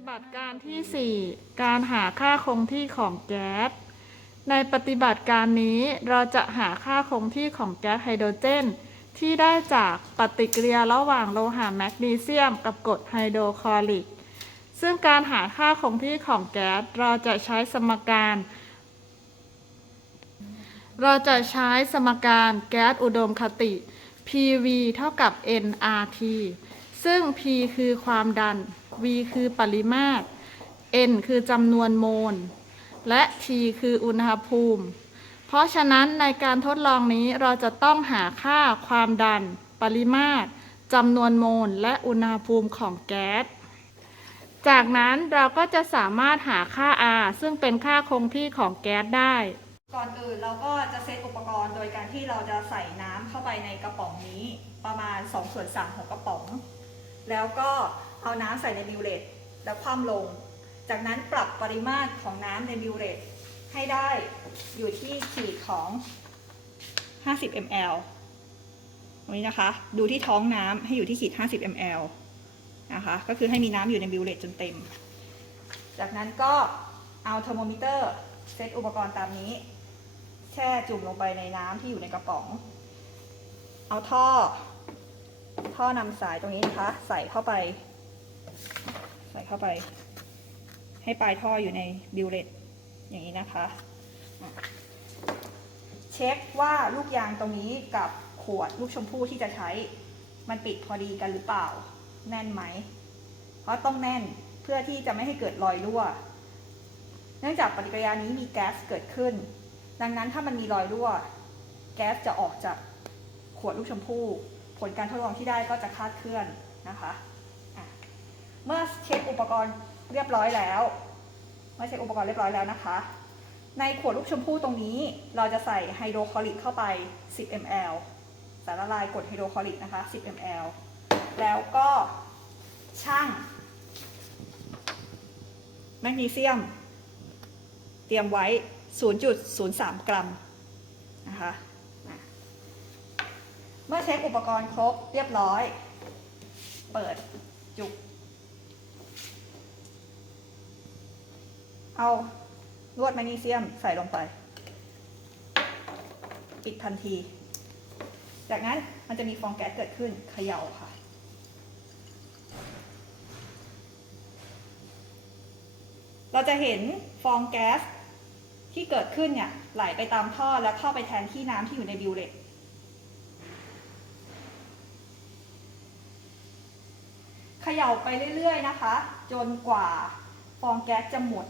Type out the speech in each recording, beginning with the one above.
ฏิบัติการที่ 4 การหาค่าคงที่ของแก๊ส ในปฏิบัติการนี้เราจะหาค่าคงที่ของแก๊สไฮโดรเจน ที่ได้จากปฏิกิริยาระหว่างโลหะแมกนีเซียมกับกรดไฮโดรคลอริก ซึ่งการหาค่าคงที่ของแก๊สเราจะใช้สมการ เราจะใช้สมการแก๊สอุดมคติ PV เท่ากับ nRT ซึ่ง P คือความดัน V คือปริมาตร N คือจำนวนโมล และ T คืออุณหภูมิ เพราะฉะนั้นในการทดลองนี้เราจะต้องหาค่าความดัน ปริมาตรจำนวนโมล และอุณหภูมิของแก๊ส จากนั้นเราก็จะสามารถหาค่า R ซึ่งเป็นค่าคงที่ของแก๊สได้ ก่อนอื่นเราก็จะเซตอุปกรณ์โดยการที่เราจะใส่น้ำเข้าไปในกระป๋องนี้ประมาณ2ส่วน3ของกระป๋อง แล้วก็ เอาน้ำใส่ในบิวเลตแล้วคว่ำลง จากนั้นปรับปริมาตรของน้ำในบิวเลตให้ได้อยู่ที่ขีดของ 50 ml ตรงนี้นะคะ ดูที่ท้องน้ำให้อยู่ที่ขีด 50 ml นะคะ ก็คือให้มีน้ำอยู่ในบิวเลตจนเต็ม จากนั้นก็เอาเทอร์โมมิเตอร์เซตอุปกรณ์ตามนี้ แช่จุ่มลงไปในน้ำที่อยู่ในกระป๋อง เอาท่อ ท่อนำสายตรงนี้นะคะ ใส่เข้าไป ใส่เข้าไป ให้ปลายท่ออยู่ในบิวเลตอย่างนี้นะคะ เช็คว่าลูกยางตรงนี้กับขวดลูกชมพู่ที่จะใช้ มันปิดพอดีกันหรือเปล่า แน่นไหม เพราะต้องแน่นเพื่อที่จะไม่ให้เกิดรอยรั่ว เนื่องจากปฏิกิริยานี้มีแก๊สเกิดขึ้น ดังนั้นถ้ามันมีรอยรั่ว แก๊สจะออกจากขวดลูกชมพู่ ผลการทดลองที่ได้ก็จะคลาดเคลื่อนนะคะะ เมื่อเช็คอุปกรณ์เรียบร้อยแล้ว เมื่อเช็คอุปกรณ์เรียบร้อยแล้วนะคะ ในขวดลูกชมพู่ตรงนี้เราจะใส่ไฮโดรคลอริกเข้าไป 10 ml สารละลายกรดไฮโดรคลอริกนะคะ 10 ml แล้วก็ช่างแมกนีเซียม เตรียมไว้ 0.03 กรัมนะคะเมื่อเช็คอุปกรณ์ครบเรียบร้อย เปิดจุก เอาลวดแมกนีเซียมใส่ลงไป ปิดทันที จากนั้นมันจะมีฟองแก๊สเกิดขึ้นเขย่าค่ะ เราจะเห็นฟองแก๊สที่เกิดขึ้นเนี่ยไหลไปตามท่อแล้วเข้าไปแทนที่น้ำที่อยู่ในบิวเลตเขย่าไปเรื่อยๆนะคะ จนกว่าฟองแก๊สจะหมด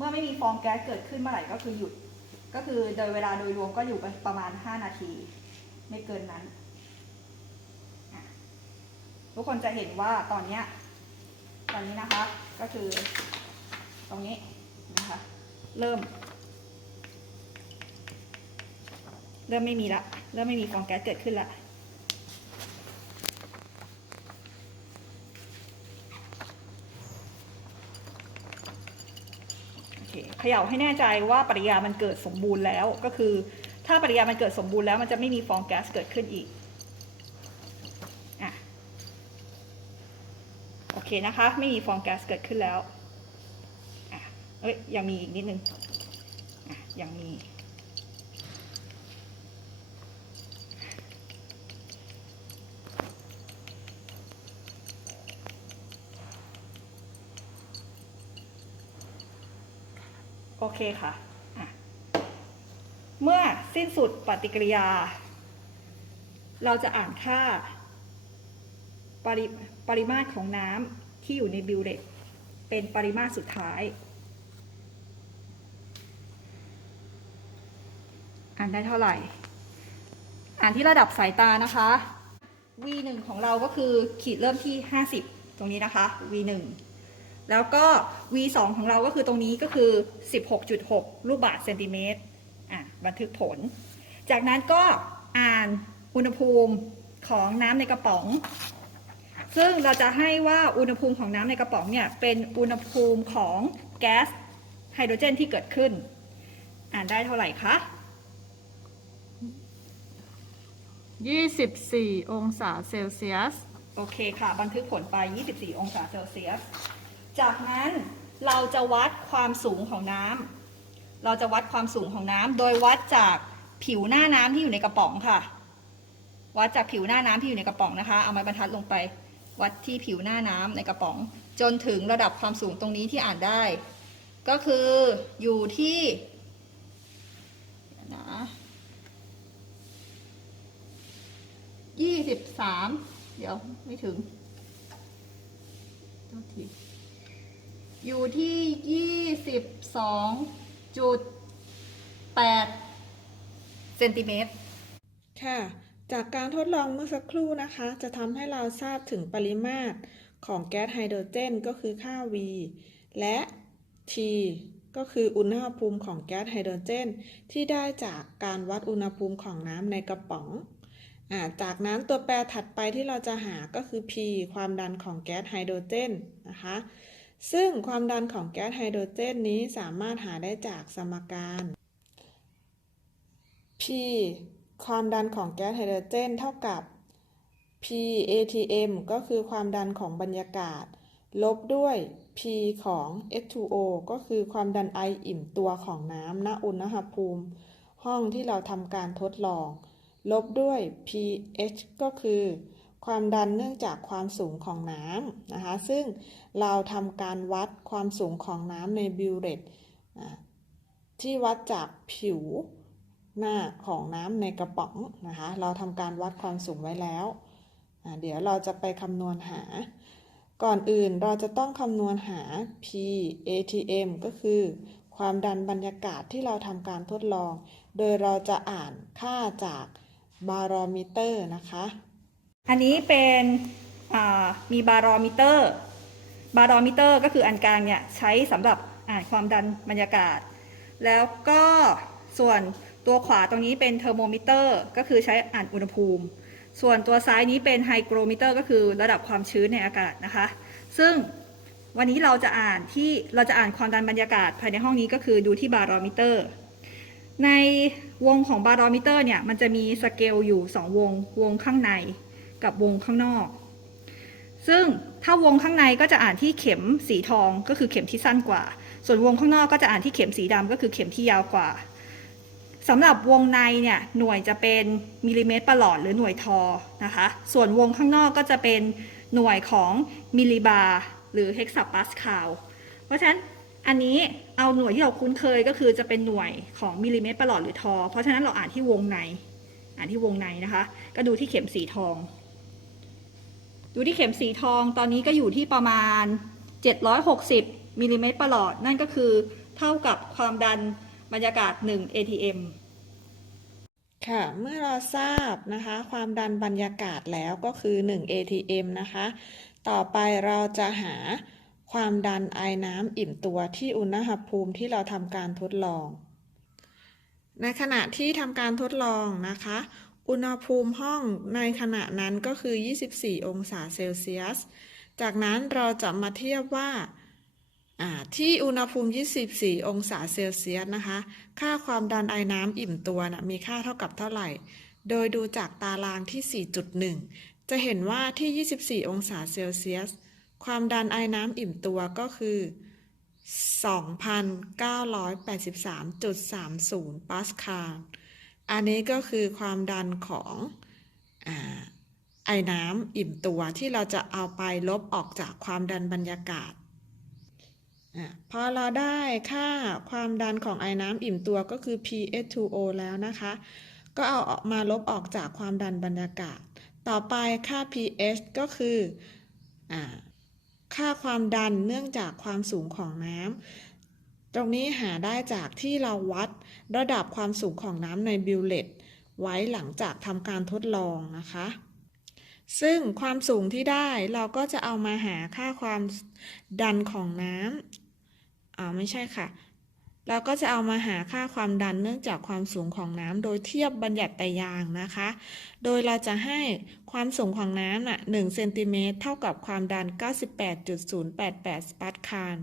มื่อไม่มีฟองแก๊สเกิดขึ้นเมื่อไหร่ก็คือหยุด ก็คือโดยเวลาโดยรวมก็อยู่ไปประมาณ 5 นาที ไม่เกินนั้น ทุกคนจะเห็นว่าตอนนี้ตอนนี้นะคะ ก็คือตรงนี้นะคะ เริ่ม เริ่มไม่มีละ เริ่มไม่มีฟองแก๊สเกิดขึ้นละ เขย่าให้แน่ใจว่าปริยามันเกิดสมบูรณ์แล้ว ก็คือ ถ้าปริยามันเกิดสมบูรณ์แล้วมันจะไม่มีฟองแก๊สเกิดขึ้นอีกอะโอเคนะคะ ไม่มีฟองแก๊สเกิดขึ้นแล้วอะเอ้ยยังมีอีกนิดนึงอะยังมี โอเคค่ะะเมื่อสิ้นสุดปฏิกิริยา เราจะอ่านค่าปริปริมาตรของน้ำที่อยู่ในบิวเลตเป็นปริมาตรสุดท้าย อ่านได้เท่าไหร่ อ่านที่ระดับสายตานะคะ V1 ของเราก็คือขีดเริ่มที่ 50 ตรงนี้นะคะ V1 แล้วก็ V2 ของเราก็คือตรงนี้ก็คือ 16.6 ลูกบาศก์เซนติเมตรอะบันทึกผล จากนั้นก็อ่านอุณหภูมิของน้ำในกระป๋อง ซึ่งเราจะให้ว่าอุณหภูมิของน้ำในกระป๋องเนี่ยเป็นอุณหภูมิของแก๊สไฮโดรเจนที่เกิดขึ้น อ่านได้เท่าไหร่คะ 24 องศาเซลเซียส โอโอเคค่ะ บันทึกผลไป 24 องศาเซลเซียส จากนั้นเราจะวัดความสูงของน้ำเราจะวัดความสูงของน้ำโดยวัดจากผิวหน้าน้ำที่อยู่ในกระป๋องค่ะ วัดจากผิวหน้าน้ำที่อยู่ในกระป๋องนะคะ เอาไม้บรรทัดลงไป วัดที่ผิวหน้าน้ำในกระป๋อง จนถึงระดับความสูงตรงนี้ที่อ่านได้ ก็คืออยู่ที่ยวนะยี่สิบสามเดี๋ยวไม่ถึงโทษที อยู่ที่ยี่สิบสองจุดแปดเซนติเมตร ค่ะ จากการทดลองเมื่อสักครู่นะคะ จะทำให้เราทราบถึงปริมาตรของแก๊สไฮโดรเจนก็คือค่า V และ T ก็คืออุณหภูมิของแก๊สไฮโดรเจน ที่ได้จากการวัดอุณหภูมิของน้ำในกระป๋องอจากนั้นตัวแปรถัดไปที่เราจะหาก็คือ P ความดันของแก๊สไฮโดรเจนนะคะ ซึ่งความดันของแก๊สไฮโดรเจนนี้สามารถหาได้จากสมการ P ความดันของแก๊สไฮโดรเจนเท่ากับ P ATM ก็คือความดันของบรรยากาศ ลบด้วย P ของ H2O ก็คือความดันไออิ่มตัวของน้ำณอุณหภูมิ ห้องที่เราทำการทดลอง ลบด้วย pH ก็คือ ความดันเนื่องจากความสูงของน้ำนะคะ ซึ่งเราทำการวัดความสูงของน้ำในบิวเรตที่วัดจากผิวหน้าของน้ำในกระป๋องนะคะ เราทำการวัดความสูงไว้แล้ว เดี๋ยวเราจะไปคำนวณหา ก่อนอื่นเราจะต้องคำนวณหา P ATM ก็คือ ความดันบรรยากาศที่เราทำการทดลอง โดยเราจะอ่านค่าจากบารอมิเตอร์นะคะ อันนี้เป็นมีบารอมิเตอร์ บารอมิเตอร์ก็คืออันกลางเนี่ยใช้สำหรับอ่านความดันบรรยากาศ แล้วก็ส่วนตัวขวาตรงนี้เป็นเทอร์โมมิเตอร์ ก็คือใช้อ่านอุณหภูมิ ส่วนตัวซ้ายนี้เป็นไฮโกรมิเตอร์ ก็คือระดับความชื้นในอากาศนะคะ ซึ่งวันนี้เราจะอ่านที่เราจะอ่านความดันบรรยากาศภายในห้องนี้ก็คือดูที่บารอมิเตอร์ ในวงของบารอมิเตอร์เนี่ยมันจะมีสเกลอยู่ 2 วง วงข้างใน กับวงข้างนอก ซึ่งถ้าวงข้างในก็จะอ่านที่เข็มสีทองก็คือเข็มที่สั้นกว่า ส่วนวงข้างนอกก็จะอ่านที่เข็มสีดำก็คือเข็มที่ยาวกว่าสำหรับวงในเนี่ยหน่วยจะเป็นมิลลิเมตรประหลอดหรือหน่วยทอนะคะ ส่วนวงข้างนอกก็จะเป็นหน่วยของมิลลิบาร์หรือเฮกซาปาสคาลเพราะฉะนั้นอันนี้เอาหน่วยที่เราคุ้นเคยก็คือจะเป็นหน่วยของมิลลิเมตรประหลอดหรือทอ เพราะฉะนั้นเราอ่านที่วงใน อ่านที่วงในนะคะ ก็ดูที่เข็มสีทอง ดูที่เข็มสีทองตอนนี้ก็อยู่ที่ประมาณ 760มิลลิเมตรประหลอด นั่นก็คือเท่ากับความดันบรรยากาศ 1 ATM ค่ะ เมื่อเราทราบนะคะ ความดันบรรยากาศแล้วก็คือ 1 ATM นะคะ ต่อไปเราจะหาความดันไอน้ำอิ่มตัวที่อุณหภูมิที่เราทำการทดลอง ในขณะที่ทำการทดลองนะคะ อุณหภูมิห้องในขณะนั้นก็คือ 24 องศาเซลเซียส จากนั้นเราจะมาเทียบว่าที่อุณหภูมิ 24 องศาเซลเซียสนะคะ ค่าความดันไอน้ำอิ่มตัวนะมีค่าเท่ากับเท่าไหร่ โดยดูจากตารางที่ 4.1 จะเห็นว่าที่ 24 องศาเซลเซียส ความดันไอน้ำอิ่มตัวก็คือ 2,983.30 ปาสคาล อันนี้ก็คือความดันของอไอ้น้ำอิ่มตัวที่เราจะเอาไปลบออกจากความดันบรรยากาศอพอเราได้ค่าความดันของไอ้น้ำอิ่มตัวก็คือ pH2O แล้วนะคะ ก็เอาออกมาลบออกจากความดันบรรยากาศ ต่อไปค่า pH ก็คืออค่าความดันเนื่องจากความสูงของน้ำ ตรงนี้หาได้จากที่เราวัดระดับความสูงของน้ำในบิวเลตไว้หลังจากทำการทดลองนะคะ ซึ่งความสูงที่ได้เราก็จะเอามาหาค่าความดันของน้ำอ่าไม่ใช่ค่ะ เราก็จะเอามาหาค่าความดันเนื่องจากความสูงของน้ำโดยเทียบบัญญัติแต่ยางนะคะ โดยเราจะให้ความสูงของน้ำน่ะ1เซนติเมตรเท่ากับความดัน 98.088 สปาร์คาล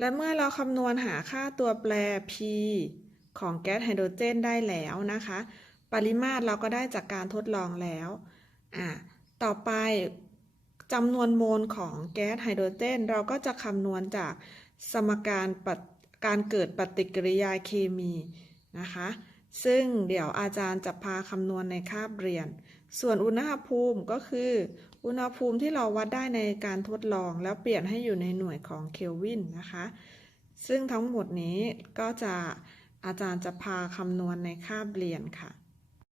และเมื่อเราคำนวณหาค่าตัวแปร P ของแก๊สไฮโดรเจนได้แล้วนะคะ ปริมาตรเราก็ได้จากการทดลองแล้วอ่าต่อไปจำนวนโมลของแก๊สไฮโดรเจน เราก็จะคำนวณจากสมการการเกิดปฏิกิริยาเคมีนะคะ ซึ่งเดี๋ยวอาจารย์จะพาคำนวณในคาบเรียน ส่วนอุณหภูมิก็คือ อุณหภูมิที่เราวัดได้ในการทดลอง แล้วเปลี่ยนให้อยู่ในหน่วยของเคลวินนะคะ ซึ่งทั้งหมดนี้ก็จะอาจารย์จะพาคำนวณในคาบเรียนค่ะ